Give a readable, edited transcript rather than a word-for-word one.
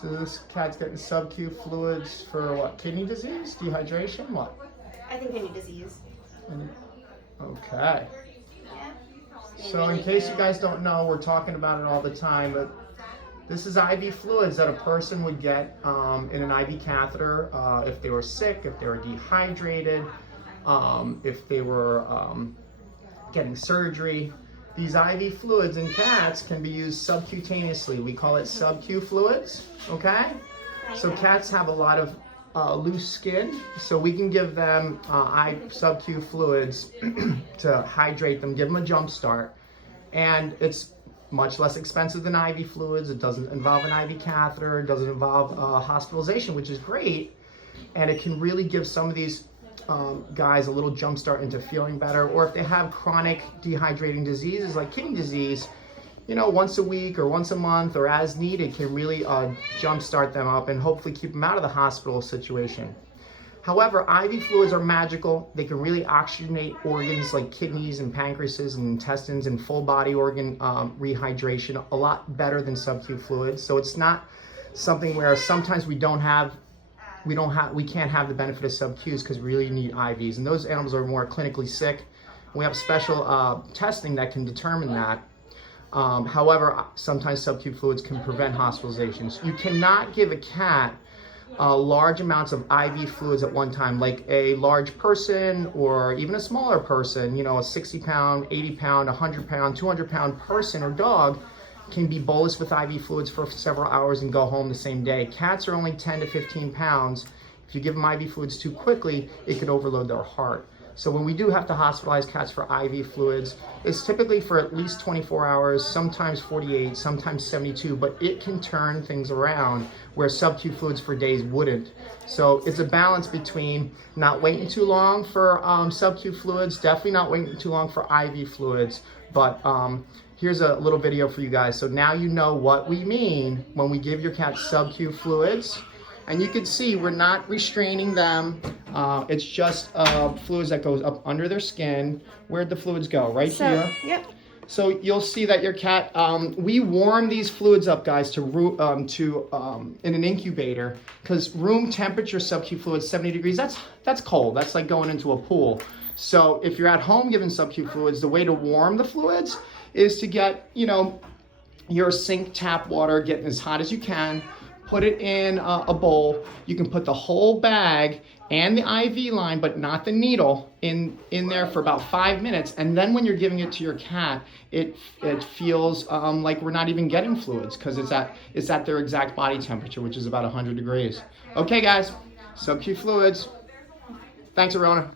So this cat's getting sub-Q fluids for what? Kidney disease? Dehydration? What? I think kidney disease. Okay. Yeah. So in case you guys don't know, we're talking about it all the time, but this is IV fluids that a person would get in an IV catheter if they were sick, if they were dehydrated, if they were getting surgery. These IV fluids in cats can be used subcutaneously. We call it sub-Q fluids, okay? So cats have a lot of loose skin, so we can give them sub-Q fluids to hydrate them, give them a jump start, and it's much less expensive than IV fluids. It doesn't involve an IV catheter, it doesn't involve hospitalization, which is great, and it can really give some of these guys a little jump start into feeling better, or if they have chronic dehydrating diseases like kidney disease, you know, once a week or once a month or as needed can really jump start them up and hopefully keep them out of the hospital situation. However, IV fluids are magical. They can really oxygenate organs like kidneys and pancreases and intestines and full body organ rehydration a lot better than sub-Q fluids. So it's not something where sometimes we can't have the benefit of sub-Qs because we really need IVs. And those animals are more clinically sick. We have special testing that can determine that. However, sometimes sub-Q fluids can prevent hospitalizations. You cannot give a cat large amounts of IV fluids at one time, like a large person or even a smaller person, you know, a 60-pound, 80-pound, 100-pound, 200-pound person or dog can be bolus with IV fluids for several hours and go home the same day. Cats are only 10 to 15 pounds. If you give them IV fluids too quickly, it could overload their heart. So when we do have to hospitalize cats for IV fluids, it's typically for at least 24 hours, sometimes 48, sometimes 72, but it can turn things around where sub-Q fluids for days wouldn't. So it's a balance between not waiting too long for sub-Q fluids, definitely not waiting too long for IV fluids, but here's a little video for you guys. So now you know what we mean when we give your cat sub-Q fluids. And you can see we're not restraining them. It's just fluids that goes up under their skin. Where'd the fluids go? Right here. Yep. So you'll see that your cat, we warm these fluids up, guys, in an incubator, because room temperature sub-Q fluids, 70 degrees, that's cold. That's like going into a pool. So if you're at home giving sub-Q fluids, the way to warm the fluids is to get, you know, your sink tap water, getting as hot as you can, put it in a bowl. You can put the whole bag and the IV line, but not the needle, in there for about 5 minutes. And then when you're giving it to your cat, it feels like we're not even getting fluids because it's at their exact body temperature, which is about 100 degrees. Okay, guys, sub-Q fluids. Thanks, Arona.